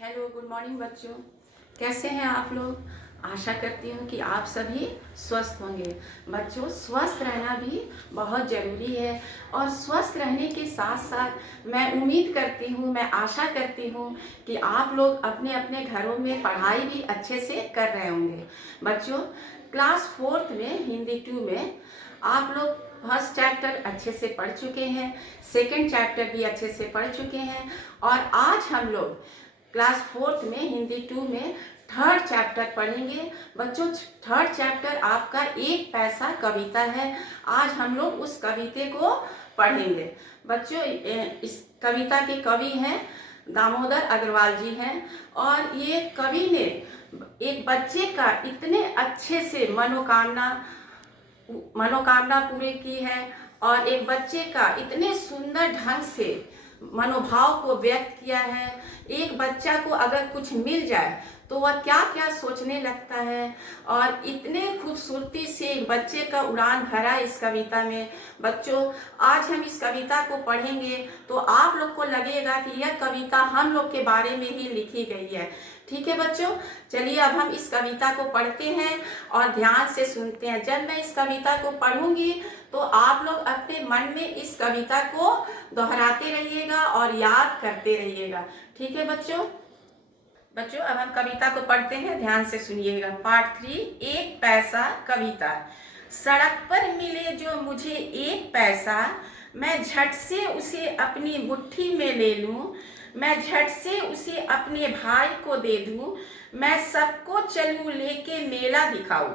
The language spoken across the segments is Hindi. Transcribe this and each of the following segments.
हेलो, गुड मॉर्निंग बच्चों। कैसे हैं आप लोग? आशा करती हूँ कि आप सभी स्वस्थ होंगे। बच्चों, स्वस्थ रहना भी बहुत ज़रूरी है और स्वस्थ रहने के साथ साथ मैं उम्मीद करती हूँ, मैं आशा करती हूँ कि आप लोग अपने अपने घरों में पढ़ाई भी अच्छे से कर रहे होंगे। बच्चों, क्लास 4th में हिंदी 2 में आप लोग फर्स्ट चैप्टर अच्छे से पढ़ चुके हैं, सेकंड चैप्टर भी अच्छे से पढ़ चुके हैं और आज हम लोग क्लास 4th में हिंदी 2 में थर्ड चैप्टर पढ़ेंगे। बच्चों, थर्ड चैप्टर आपका एक पैसा कविता है। आज हम लोग उस कविते को पढ़ेंगे। बच्चों, इस कविता के कवि हैं दामोदर अग्रवाल जी हैं और ये कवि ने एक बच्चे का इतने अच्छे से मनोकामना पूरी की है और एक बच्चे का इतने सुंदर ढंग से मनोभाव को व्यक्त किया है। एक बच्चा को अगर कुछ मिल जाए तो वह क्या क्या सोचने लगता है और इतने खूबसूरती से बच्चे का उड़ान भरा इस कविता में। बच्चों, आज हम इस कविता को पढ़ेंगे तो आप लोग को लगेगा कि यह कविता हम लोग के बारे में ही लिखी गई है। ठीक है बच्चों, चलिए अब हम इस कविता को पढ़ते हैं और ध्यान से सुनते हैं। जब मैं इस कविता को पढ़ूंगी तो आप लोग अपने मन में इस कविता को दोहराते रहिएगा और याद करते रहिएगा। ठीक है बच्चों? बच्चों, अब हम कविता को पढ़ते हैं, ध्यान से सुनिएगा। पार्ट 3, एक पैसा कविता। सड़क पर मिले जो मुझे एक पैसा, मैं झट से उसे अपनी मुट्ठी में ले लूं, मैं झट से उसे अपने भाई को दे दूं, मैं सबको चलूं लेके मेला दिखाऊं,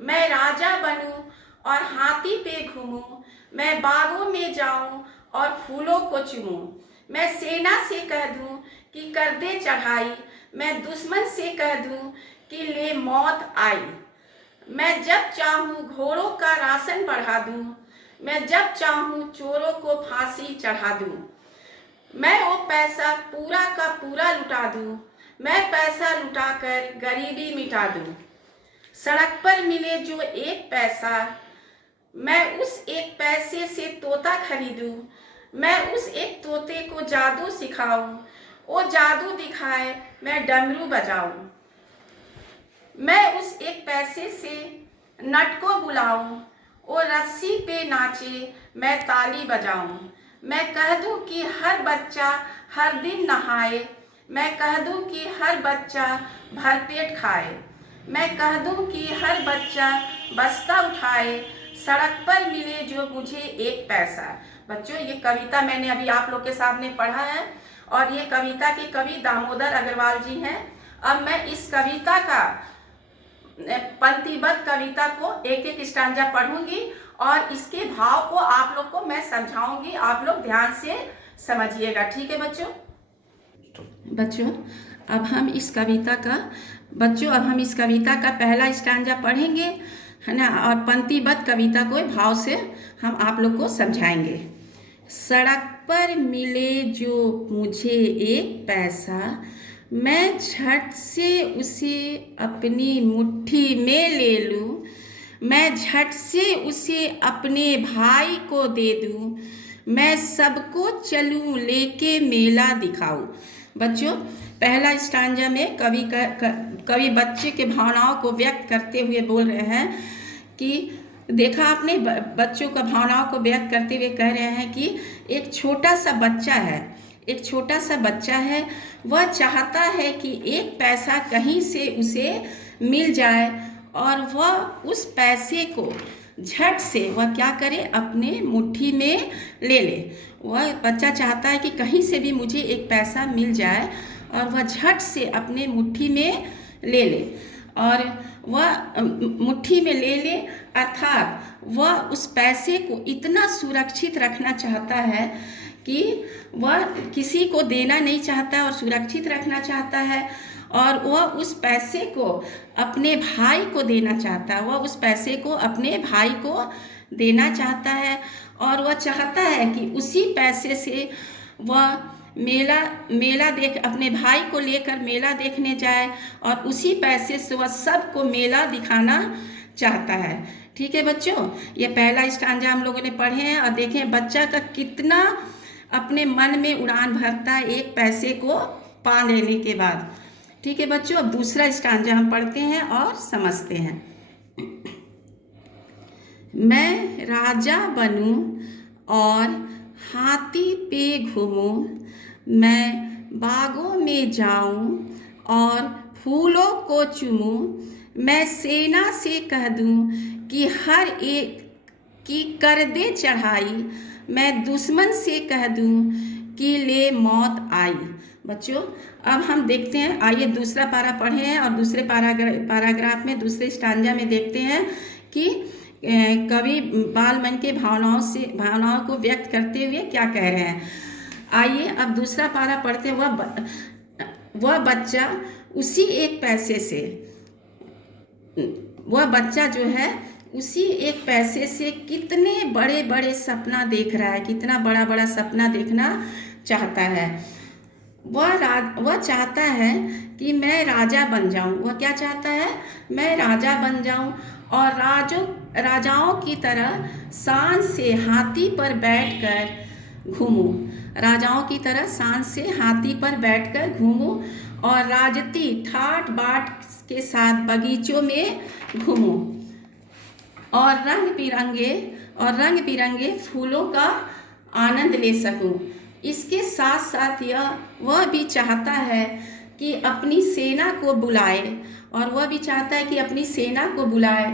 मैं राजा बनूं और हाथी पे घूमूं, मैं बागों में जाऊं और फूलों को चूमूं, मैं सेना से कह दूं कि कर दे चढ़ाई, मैं दुश्मन से कह दूं कि ले मौत आई, मैं जब चाहूं घोड़ों का राशन बढ़ा दूं, मैं जब चाहूं चोरों को फांसी चढ़ा दूं, मैं वो पैसा पूरा का पूरा लुटा दूं, मैं पैसा लुटाकर गरीबी मिटा दूं। सड़क पर मिले जो एक पैसा, मैं उस एक पैसे से तोता खरीदूं, मैं उस एक तोते को जादू सिखाऊं, वो जादू दिखाए मैं डमरू बजाऊं, मैं उस एक पैसे से नट को बुलाऊं, वो रस्सी पे नाचे मैं ताली बजाऊं, मैं कह दूं कि हर बच्चा हर दिन नहाए, मैं कह दूं कि हर बच्चा भरपेट खाए, मैं कह दूं कि हर बच्चा बस्ता उठाए, सड़क पर मिले जो मुझे एक पैसा। बच्चों, ये कविता मैंने अभी आप लोग के सामने पढ़ा है और ये कविता के कवि दामोदर अग्रवाल जी हैं। अब मैं इस कविता का पंक्तिबद्ध कविता को एक एक स्टांजा पढ़ूंगी और इसके भाव को आप लोग को मैं समझाऊंगी। आप लोग ध्यान से समझिएगा। ठीक है बच्चों? बच्चों, अब हम इस कविता का पहला स्टांजा पढ़ेंगे, है ना, और पंक्तिबद्ध कविता को भाव से हम आप लोग को समझाएंगे। सड़क पर मिले जो मुझे एक पैसा, मैं झट से उसे अपनी मुट्ठी में ले लूं, मैं झट से उसे अपने भाई को दे दूं, मैं सबको चलूं लेके मेला दिखाऊं। बच्चों, पहला स्टांजा में कवि बच्चे के भावनाओं को व्यक्त करते हुए बोल रहे हैं कि देखा आपने, बच्चों का भावनाओं को व्यक्त करते हुए कह रहे हैं कि एक छोटा सा बच्चा है, वह चाहता है कि एक पैसा कहीं से उसे मिल जाए और वह उस पैसे को झट से वह क्या करे, अपने मुट्ठी में ले ले। वह बच्चा चाहता है कि कहीं से भी मुझे एक पैसा मिल जाए और वह झट से अपने मुट्ठी में ले ले और वह मुट्ठी में ले ले, अर्थात वह उस पैसे को इतना सुरक्षित रखना चाहता है कि वह किसी को देना नहीं चाहता और सुरक्षित रखना चाहता है और वह उस पैसे को अपने भाई को देना चाहता है, वह उस पैसे को अपने भाई को देना चाहता है और वह चाहता है कि उसी पैसे से वह मेला देख अपने भाई को लेकर मेला देखने जाए और उसी पैसे से वह सबको मेला दिखाना चाहता है। ठीक है बच्चों, ये पहला स्टांजा हम लोगों ने पढ़े हैं और देखें बच्चा का कितना अपने मन में उड़ान भरता है एक पैसे को पा लेने के बाद। ठीक है बच्चों, अब दूसरा स्टांजा हम पढ़ते हैं और समझते हैं। मैं राजा बनूं और हाथी पे घूमूं, मैं बागों में जाऊं और फूलों को चूमूं, मैं सेना से कह दूं कि हर एक की कर दे चढ़ाई, मैं दुश्मन से कह दूं कि ले मौत आई। बच्चों अब हम देखते हैं, आइए दूसरा पारा पढ़े हैं और दूसरे पैराग्राफ में दूसरे स्टांजा में देखते हैं कि कवि बाल मन के भावनाओं को व्यक्त करते हुए क्या कह रहे हैं। आइए अब दूसरा पारा पढ़ते हैं। वह बच्चा उसी एक पैसे से, वह बच्चा जो है उसी एक पैसे से कितने बड़े बड़े सपना देख रहा है, कितना बड़ा बड़ा सपना देखना चाहता है। वह चाहता है कि मैं राजा बन जाऊं। वह क्या चाहता है? मैं राजा बन जाऊं और राजाओं की तरह शान से हाथी पर बैठकर घूमूं, राजाओं की तरह शान से हाथी पर बैठकर घूमूं और राजती ठाट बाट के साथ बगीचों में घूमूं और रंग बिरंगे फूलों का आनंद ले सकूं। इसके साथ साथ वह भी चाहता है कि अपनी सेना को बुलाए, और वह भी चाहता है कि अपनी सेना को बुलाए,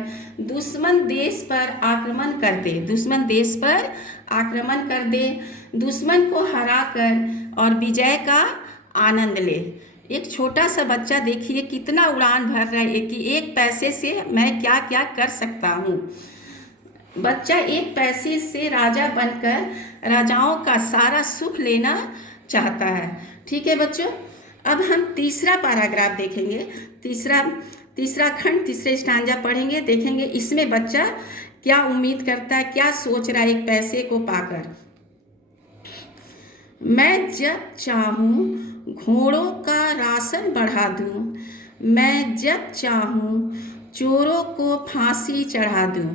दुश्मन देश पर आक्रमण कर दे, दुश्मन देश पर आक्रमण कर दे, दुश्मन को हराकर और विजय का आनंद ले। एक छोटा सा बच्चा देखिए कितना उड़ान भर रहा है कि एक पैसे से मैं क्या क्या कर सकता हूँ। बच्चा एक पैसे से राजा बनकर राजाओं का सारा सुख लेना चाहता है। ठीक है बच्चों, अब हम तीसरा पैराग्राफ देखेंगे, तीसरा खंड, तीसरे स्टांजा पढ़ेंगे, देखेंगे इसमें बच्चा क्या उम्मीद करता है, क्या सोच रहा है एक पैसे को पाकर। मैं जब चाहूँ घोड़ों का राशन बढ़ा दूँ, मैं जब चाहूँ चोरों को फांसी चढ़ा दूँ,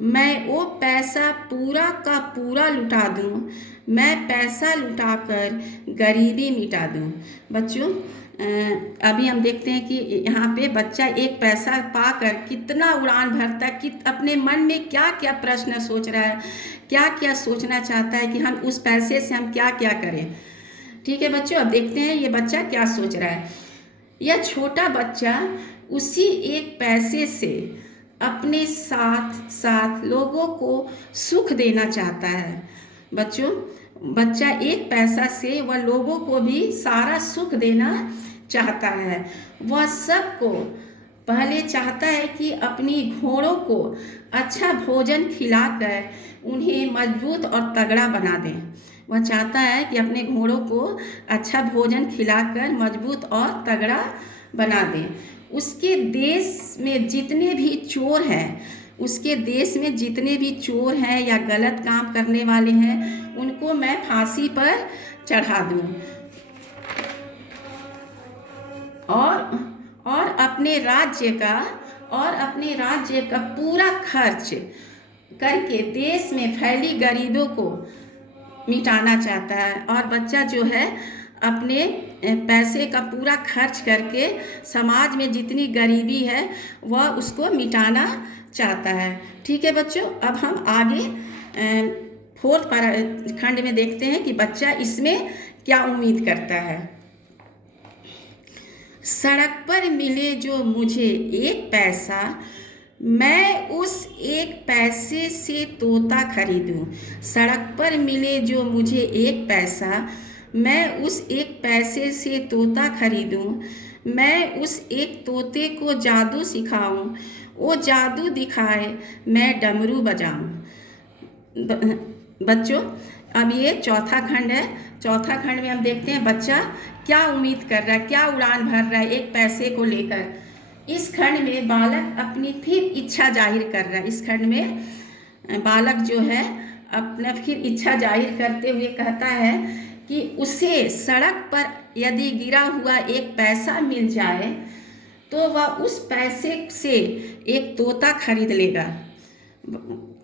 मैं वो पैसा पूरा का पूरा लुटा दूँ, मैं पैसा लुटाकर गरीबी मिटा दूँ। बच्चों अभी हम देखते हैं कि यहाँ पे बच्चा एक पैसा पाकर कितना उड़ान भरता है, कि अपने मन में क्या क्या प्रश्न सोच रहा है, क्या क्या सोचना चाहता है कि हम उस पैसे से हम क्या क्या करें। ठीक है बच्चों, अब देखते हैं ये बच्चा क्या सोच रहा है। यह छोटा बच्चा उसी एक पैसे से अपने साथ साथ लोगों को सुख देना चाहता है। बच्चों बच्चा एक पैसा से वह लोगों को भी सारा सुख देना चाहता है। वह सबको पहले चाहता है कि अपनी घोड़ों को अच्छा भोजन खिलाकर उन्हें मजबूत और तगड़ा बना दें। वह चाहता है कि अपने घोड़ों को अच्छा भोजन खिलाकर मजबूत और तगड़ा बना दें। उसके देश में जितने भी चोर हैं, उसके देश में जितने भी चोर हैं या गलत काम करने वाले हैं, उनको मैं फांसी पर चढ़ा दूं और अपने राज्य का पूरा खर्च करके देश में फैली गरीबों को मिटाना चाहता है। और बच्चा जो है अपने पैसे का पूरा खर्च करके समाज में जितनी गरीबी है वह उसको मिटाना चाहता है। ठीक है बच्चों, अब हम आगे फोर्थ खंड में देखते हैं कि बच्चा इसमें क्या उम्मीद करता है। सड़क पर मिले जो मुझे एक पैसा, मैं उस एक पैसे से तोता खरीदूं। सड़क पर मिले जो मुझे एक पैसा, मैं उस एक पैसे से तोता खरीदूं। मैं उस एक तोते को जादू सिखाऊं, वो जादू दिखाए मैं डमरू बजाऊं। बच्चों अब ये चौथा खंड है। चौथा खंड में हम देखते हैं बच्चा क्या उम्मीद कर रहा है, क्या उड़ान भर रहा है एक पैसे को लेकर। इस खंड में बालक अपनी फिर इच्छा जाहिर कर रहा है। इस खंड में बालक जो है अपना फिर इच्छा जाहिर करते हुए कहता है कि उसे सड़क पर यदि गिरा हुआ एक पैसा मिल जाए तो वह उस पैसे से एक तोता खरीद लेगा।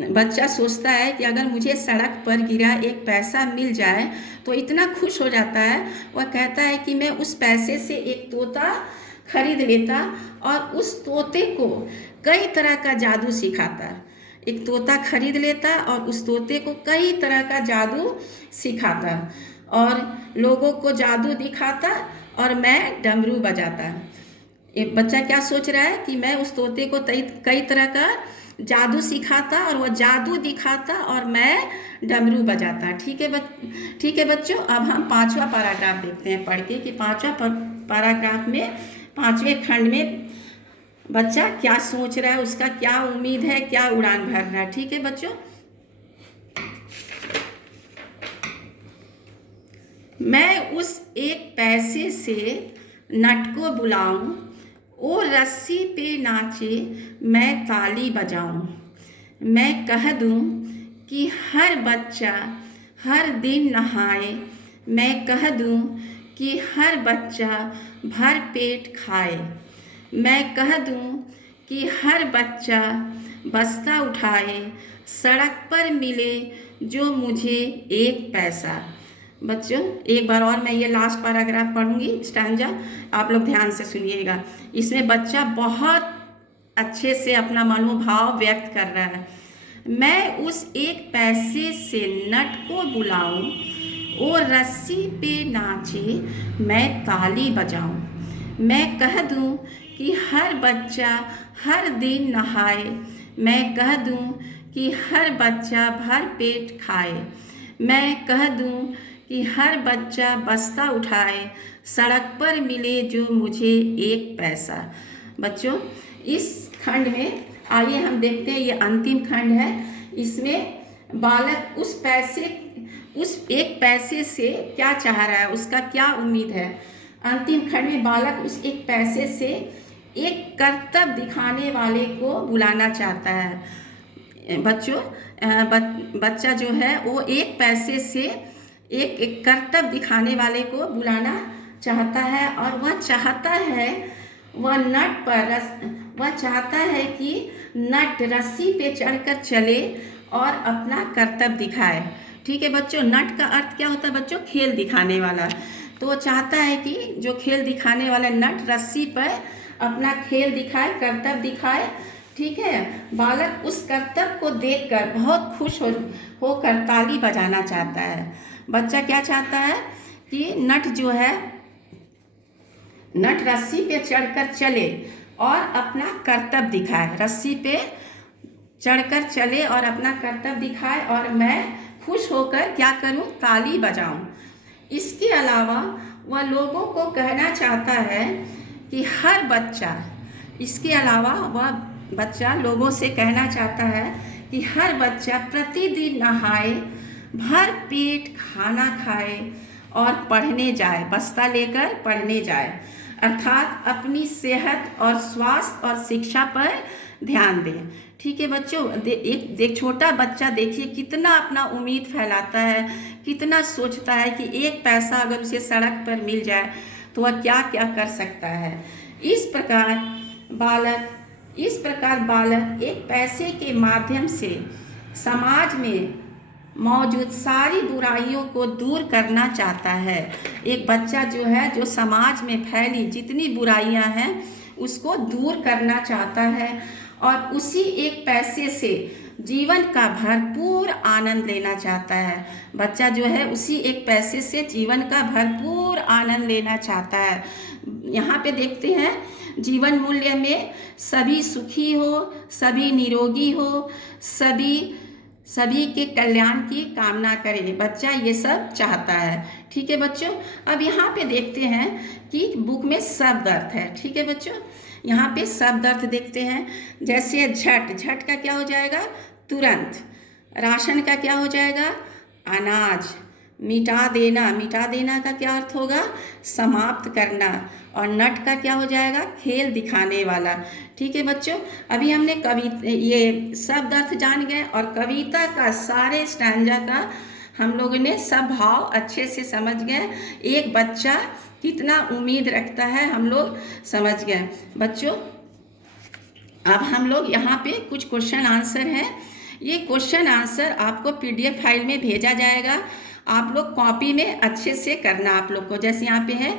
बच्चा सोचता है कि अगर मुझे सड़क पर गिरा एक पैसा मिल जाए तो इतना खुश हो जाता है। वह कहता है कि मैं उस पैसे से एक तोता खरीद लेता और उस तोते को कई तरह का जादू सिखाता। एक तोता खरीद लेता और उस तोते को कई तरह का जादू सिखाता और लोगों को जादू दिखाता और मैं डमरू बजाता। एक बच्चा क्या सोच रहा है कि मैं उस तोते को कई तरह का जादू सिखाता और वह जादू दिखाता और मैं डमरू बजाता। ठीक है बच्चों, अब हम 5वां पैराग्राफ देखते हैं पढ़ के कि 5वां पैराग्राफ में 5वें खंड में बच्चा क्या सोच रहा है, उसका क्या उम्मीद है, क्या उड़ान भर रहा है। ठीक है बच्चों, मैं उस एक पैसे से नट को बुलाऊं, वो रस्सी पे नाचे, मैं ताली बजाऊं। मैं कह दूं कि हर बच्चा हर दिन नहाए, मैं कह दूं कि हर बच्चा भर पेट खाए। मैं कह दूं कि हर बच्चा बस्ता उठाए, सड़क पर मिले जो मुझे एक पैसा। बच्चों एक बार और मैं ये लास्ट पैराग्राफ पढ़ूंगी, स्टैंजा, आप लोग ध्यान से सुनिएगा। इसमें बच्चा बहुत अच्छे से अपना मनोभाव व्यक्त कर रहा है। मैं उस एक पैसे से नट को बुलाऊं, वो रस्सी पे नाचे, मैं ताली बजाऊं। मैं कह दूं कि हर बच्चा हर दिन नहाए, मैं कह दूं कि हर बच्चा भर पेट खाए। मैं कह दूं कि हर बच्चा बस्ता उठाए, सड़क पर मिले जो मुझे एक पैसा। बच्चों इस खंड में आइए हम देखते हैं, ये अंतिम खंड है। इसमें बालक उस एक पैसे से क्या चाह रहा है, उसका क्या उम्मीद है। अंतिम खंड में बालक उस एक पैसे से एक कर्तव्य दिखाने वाले को बुलाना चाहता है। बच्चों बच्चा जो है वो एक पैसे से एक कर्तव्य दिखाने वाले को बुलाना चाहता है और वह चाहता है वह चाहता है कि नट रस्सी पे चढ़कर चले और अपना कर्तव्य दिखाए। ठीक है बच्चों, नट का अर्थ क्या होता है बच्चों, खेल दिखाने वाला। तो वो चाहता है कि जो खेल दिखाने वाला नट रस्सी पर अपना खेल दिखाए, कर्तव्य दिखाए। ठीक है, बालक उस कर्तव्य को देखकर बहुत खुश होकर ताली बजाना चाहता है। बच्चा क्या चाहता है कि नट रस्सी पे चढ़कर चले और अपना कर्तव्य दिखाए, रस्सी पे चढ़कर चले और अपना कर्तव्य दिखाए और मैं खुश होकर क्या करूं, ताली बजाऊं। इसके अलावा वह लोगों को कहना चाहता है कि हर बच्चा, इसके अलावा वह बच्चा लोगों से कहना चाहता है कि हर बच्चा प्रतिदिन नहाए, भर पेट खाना खाए और पढ़ने जाए, बस्ता लेकर पढ़ने जाए, अर्थात अपनी सेहत और स्वास्थ्य और शिक्षा पर ध्यान दें। ठीक है बच्चों, एक छोटा बच्चा देखिए कितना अपना उम्मीद फैलाता है, कितना सोचता है कि एक पैसा अगर उसे सड़क पर मिल जाए तो वह क्या क्या कर सकता है। इस प्रकार बालक एक पैसे के माध्यम से समाज में मौजूद सारी बुराइयों को दूर करना चाहता है। एक बच्चा जो है, जो समाज में फैली जितनी बुराइयां हैं उसको दूर करना चाहता है और उसी एक पैसे से जीवन का भरपूर आनंद लेना चाहता है। बच्चा जो है उसी एक पैसे से जीवन का भरपूर आनंद लेना चाहता है। यहाँ पे देखते हैं, जीवन मूल्य में सभी सुखी हो, सभी निरोगी हो, सभी के कल्याण की कामना करे, बच्चा ये सब चाहता है। ठीक है बच्चों, अब यहाँ पे देखते हैं कि बुक में शब्द अर्थ है। ठीक है बच्चों, यहाँ पे शब्द अर्थ देखते हैं, जैसे झट का क्या हो जाएगा, तुरंत। राशन का क्या हो जाएगा, अनाज। मिटा देना का क्या अर्थ होगा, समाप्त करना। और नट का क्या हो जाएगा, खेल दिखाने वाला। ठीक है बच्चों, अभी हमने ये शब्द अर्थ जान गए और कविता का सारे स्टैंजा का हम लोगों ने सब भाव अच्छे से समझ गए। एक बच्चा कितना उम्मीद रखता है हम लोग समझ गए। बच्चों अब हम लोग यहाँ पे कुछ क्वेश्चन आंसर हैं, ये क्वेश्चन आंसर आपको PDF फाइल में भेजा जाएगा, आप लोग कॉपी में अच्छे से करना आप लोग को। जैसे यहाँ पे है,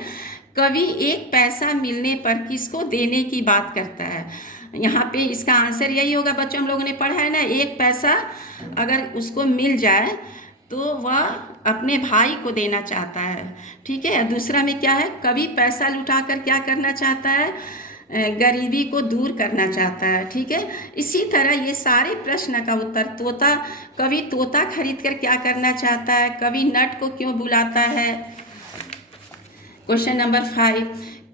कवि एक पैसा मिलने पर किसको देने की बात करता है। यहाँ पे इसका आंसर यही होगा बच्चों, हम लोगों ने पढ़ा है ना, एक पैसा अगर उसको मिल जाए तो वह अपने भाई को देना चाहता है, ठीक है। दूसरा में क्या है, कवि पैसा लुटाकर क्या करना चाहता है, गरीबी को दूर करना चाहता है, ठीक है। इसी तरह ये सारे प्रश्न का उत्तर, कवि तोता खरीद कर क्या करना चाहता है, कवि नट को क्यों बुलाता है। क्वेश्चन नंबर 5,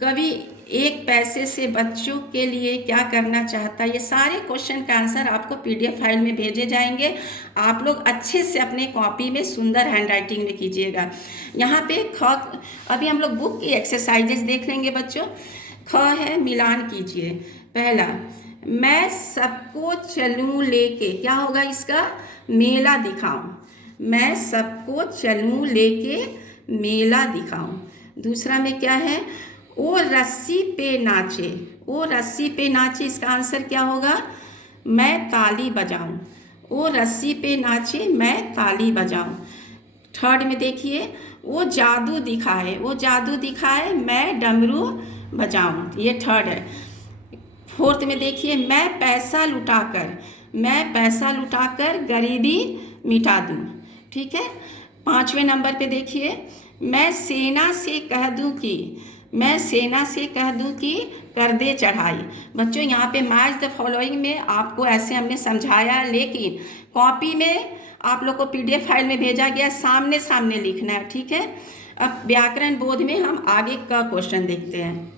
कवि एक पैसे से बच्चों के लिए क्या करना चाहता है। ये सारे क्वेश्चन का आंसर आपको PDF फाइल में भेजे जाएंगे, आप लोग अच्छे से अपने कॉपी में सुंदर हैंडराइटिंग में कीजिएगा। यहाँ पे अभी हम लोग बुक की एक्सरसाइजेस देख लेंगे बच्चों। है, मिलान कीजिए। पहला, मैं सबको चलूं लेके, क्या होगा इसका, मेला दिखाऊं। मैं सबको चलूं लेके मेला दिखाऊं। दूसरा में क्या है, वो रस्सी पे नाचे। वो रस्सी पे नाचे, इसका आंसर क्या होगा, मैं ताली बजाऊं। वो रस्सी पे नाचे, मैं ताली बजाऊं। थर्ड में देखिए, वो जादू दिखाए। वो जादू दिखाए, मैं डमरू बजाऊं। ये थर्ड है। फोर्थ में देखिए, मैं पैसा लुटाकर गरीबी मिटा दूं, ठीक है। 5वें नंबर पे देखिए, मैं सेना से कह दूं कि कर दे चढ़ाई। बच्चों यहाँ पे मैच द फॉलोइंग में आपको ऐसे हमने समझाया, लेकिन कॉपी में आप लोग को PDF फाइल में भेजा गया, सामने सामने लिखना है, ठीक है। अब व्याकरण बोध में हम आगे का क्वेश्चन देखते हैं।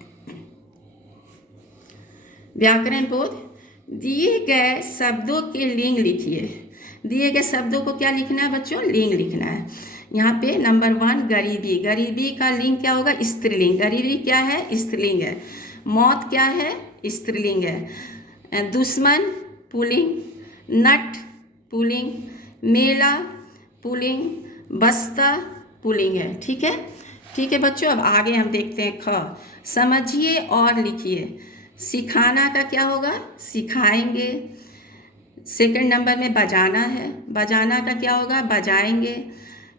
व्याकरण बोध, दिए गए शब्दों के लिंग लिखिए। दिए गए शब्दों को क्या लिखना है बच्चों, लिंग लिखना है। यहाँ पे नंबर 1, गरीबी। गरीबी का लिंग क्या होगा, स्त्रीलिंग। गरीबी क्या है, स्त्रीलिंग है। मौत क्या है, स्त्रीलिंग है। दुश्मन पुल्लिंग, नट पुल्लिंग, मेला पुल्लिंग, बस्ता पुल्लिंग है, ठीक है। ठीक है बच्चों, अब आगे हम देखते हैं। समझिए और लिखिए। सिखाना का क्या होगा, सिखाएंगे। सेकंड नंबर में बजाना है, बजाना का क्या होगा, बजाएंगे।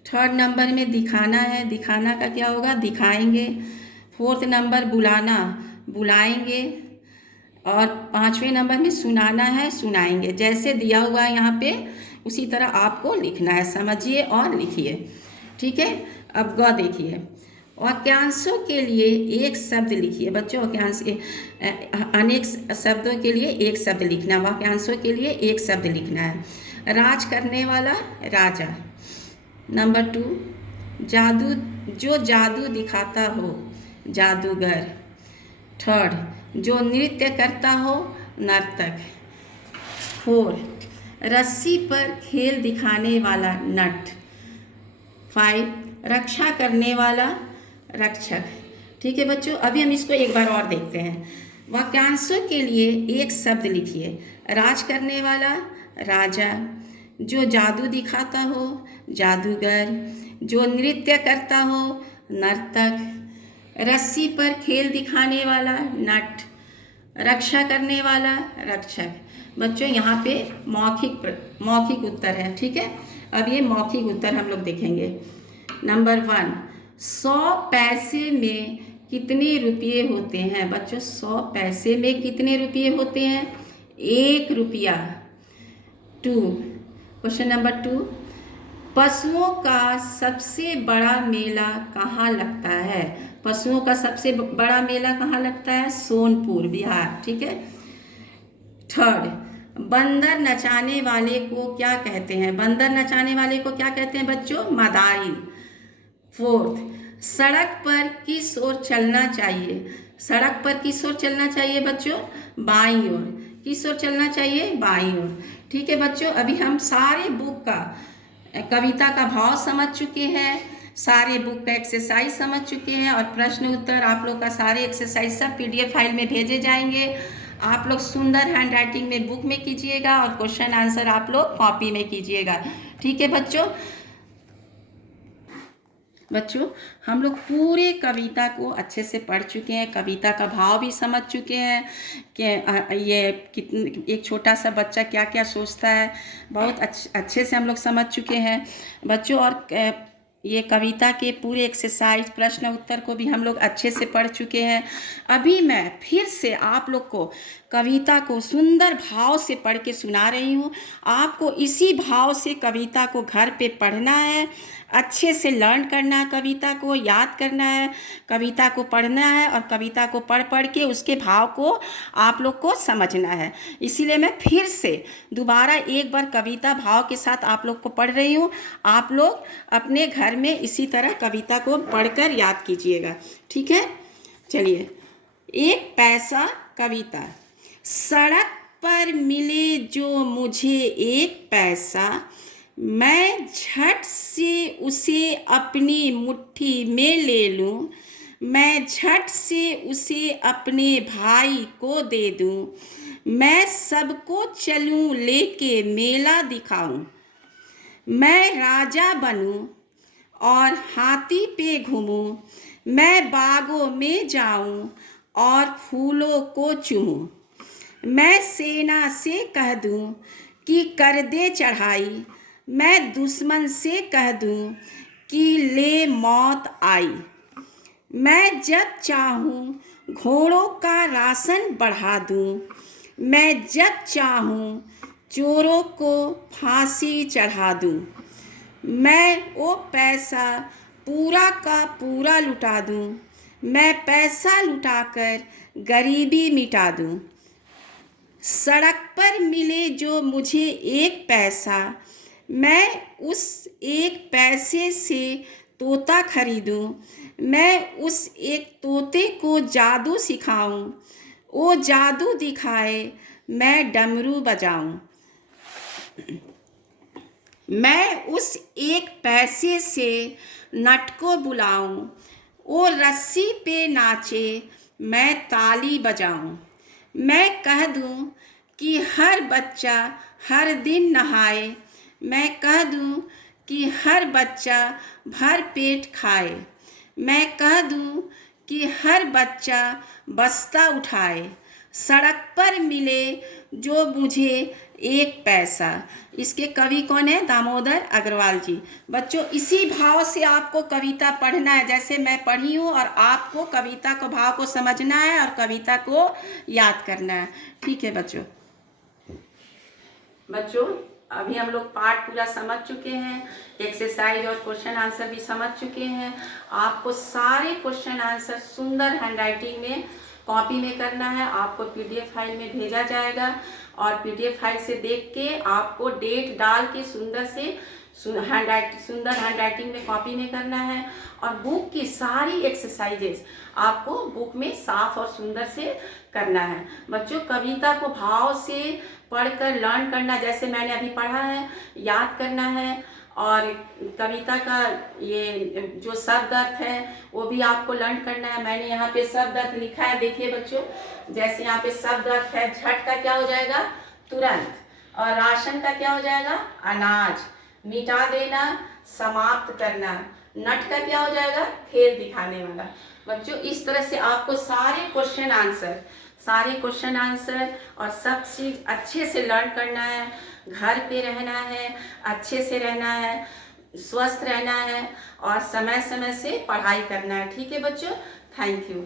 थर्ड नंबर में दिखाना है, दिखाना का क्या होगा, दिखाएंगे। फोर्थ नंबर बुलाना, बुलाएंगे। और 5वें नंबर में सुनाना है, सुनाएंगे। जैसे दिया हुआ है यहाँ पे उसी तरह आपको लिखना है। समझिए और लिखिए, ठीक है। अब ग देखिए, वाक्यांशों के लिए एक शब्द लिखिए। बच्चों वाक्यांश अनेक शब्दों के लिए एक शब्द लिखना, वाक्यांशों के लिए एक शब्द लिखना है। राज करने वाला, राजा। नंबर 2, जो जादू दिखाता हो, जादूगर। थर्ड, जो नृत्य करता हो, नर्तक। 4, रस्सी पर खेल दिखाने वाला, नट। 5, रक्षा करने वाला, रक्षक। ठीक है बच्चों, अभी हम इसको एक बार और देखते हैं। वाक्यांशों के लिए एक शब्द लिखिए। राज करने वाला, राजा। जो जादू दिखाता हो, जादूगर। जो नृत्य करता हो, नर्तक। रस्सी पर खेल दिखाने वाला, नट। रक्षा करने वाला, रक्षक। बच्चों यहाँ पे मौखिक उत्तर है, ठीक है। अब ये मौखिक उत्तर हम लोग देखेंगे। नंबर 1, 100 पैसे में कितने रुपये होते हैं। बच्चों 100 पैसे में कितने रुपये होते हैं, 1 रुपया। 2, क्वेश्चन नंबर 2, पशुओं का सबसे बड़ा मेला कहाँ लगता है। पशुओं का सबसे बड़ा मेला कहाँ लगता है, सोनपुर, बिहार, ठीक है। 3rd, बंदर नचाने वाले को क्या कहते हैं। बंदर नचाने वाले को क्या कहते हैं बच्चों, मदाई। 4th, सड़क पर किस ओर चलना चाहिए। सड़क पर किस ओर चलना चाहिए बच्चों, बाईं ओर। किस ओर चलना चाहिए, बाईं ओर। ठीक है बच्चों, अभी हम सारे बुक का कविता का भाव समझ चुके हैं, सारे बुक का एक्सरसाइज समझ चुके हैं, और प्रश्न उत्तर आप लोग का सारे एक्सरसाइज सब PDF फाइल में भेजे जाएंगे। आप लोग सुंदर हैंड राइटिंग में बुक में कीजिएगा और क्वेश्चन आंसर आप लोग कॉपी में कीजिएगा, ठीक है बच्चों। बच्चों, हम लोग पूरे कविता को अच्छे से पढ़ चुके हैं, कविता का भाव भी समझ चुके हैं कि ये कितन एक छोटा सा बच्चा क्या क्या सोचता है, बहुत अच्छे से हम लोग समझ चुके हैं बच्चों। और ये कविता के पूरे एक्सरसाइज प्रश्न उत्तर को भी हम लोग अच्छे से पढ़ चुके हैं। अभी मैं फिर से आप लोग को कविता को सुंदर भाव से पढ़ के सुना रही हूँ। आपको इसी भाव से कविता को घर पे पढ़ना है, अच्छे से लर्न करना है, कविता को याद करना है, कविता को पढ़ना है और कविता को पढ़ पढ़ के उसके भाव को आप लोग को समझना है। इसीलिए मैं फिर से दोबारा एक बार कविता भाव के साथ आप लोग को पढ़ रही हूँ। आप लोग अपने घर में इसी तरह कविता को पढ़कर याद कीजिएगा, ठीक है। चलिए, एक पैसा कविता। सड़क पर मिले जो मुझे एक पैसा, मैं झट से उसे अपनी मुट्ठी में ले लूं, मैं झट से उसे अपने भाई को दे दूं, मैं सबको चलूं लेके मेला दिखाऊं, मैं राजा बनूं और हाथी पे घूमूं, मैं बागों में जाऊं और फूलों को चूमूं, मैं सेना से कह दूं कि कर दे चढ़ाई, मैं दुश्मन से कह दूं कि ले मौत आई, मैं जब चाहूं घोड़ों का राशन बढ़ा दूं, मैं जब चाहूं चोरों को फांसी चढ़ा दूं, मैं वो पैसा पूरा का पूरा लुटा दूं, मैं पैसा लुटाकर गरीबी मिटा दूं। सड़क पर मिले जो मुझे एक पैसा, मैं उस एक पैसे से तोता खरीदूं, मैं उस एक तोते को जादू सिखाऊं, वो जादू दिखाए मैं डमरू बजाऊं, मैं उस एक पैसे से नट को बुलाऊं, वो रस्सी पे नाचे मैं ताली बजाऊं, मैं कह दूं कि हर बच्चा हर दिन नहाए, मैं कह दूं कि हर बच्चा भर पेट खाए, मैं कह दूं कि हर बच्चा बस्ता उठाए, सड़क पर मिले जो मुझे एक पैसा। इसके कवि कौन है? दामोदर अग्रवाल जी। बच्चों, इसी भाव से आपको कविता पढ़ना है जैसे मैं पढ़ी हूँ, और आपको कविता को भाव को समझना है और कविता को याद करना है, ठीक है बच्चों। बच्चों, अभी हम लोग पाठ पूरा समझ चुके हैं, एक्सरसाइज और क्वेश्चन आंसर भी समझ चुके हैं। आपको सारे क्वेश्चन आंसर सुंदर हैंडराइटिंग में कॉपी में करना है, आपको पीडीएफ फाइल में भेजा जाएगा, और पीडीएफ फाइल से देख के आपको डेट डाल के सुंदर हैंडराइटिंग में कॉपी में करना है। और बुक की सारी एक्सरसाइजेस आपको बुक में साफ और सुंदर से करना है। बच्चों, कविता को भाव से पढ़कर लर्न करना, जैसे मैंने अभी पढ़ा है, याद करना है। और कविता का ये जो शब्द अर्थ है वो भी आपको लर्न करना है। मैंने यहाँ पे शब्द अर्थ लिखा है, देखिए बच्चों। जैसे यहाँ पे शब्द अर्थ है, झट का क्या हो जाएगा? तुरंत। और राशन का क्या हो जाएगा? अनाज। मिटा देना, समाप्त करना। नट का क्या हो जाएगा? खेल दिखाने वाला। बच्चों, इस तरह से आपको सारे क्वेश्चन आंसर और सब चीज अच्छे से लर्न करना है। घर पे रहना है, अच्छे से रहना है, स्वस्थ रहना है और समय समय से पढ़ाई करना है, ठीक है बच्चों। Thank you.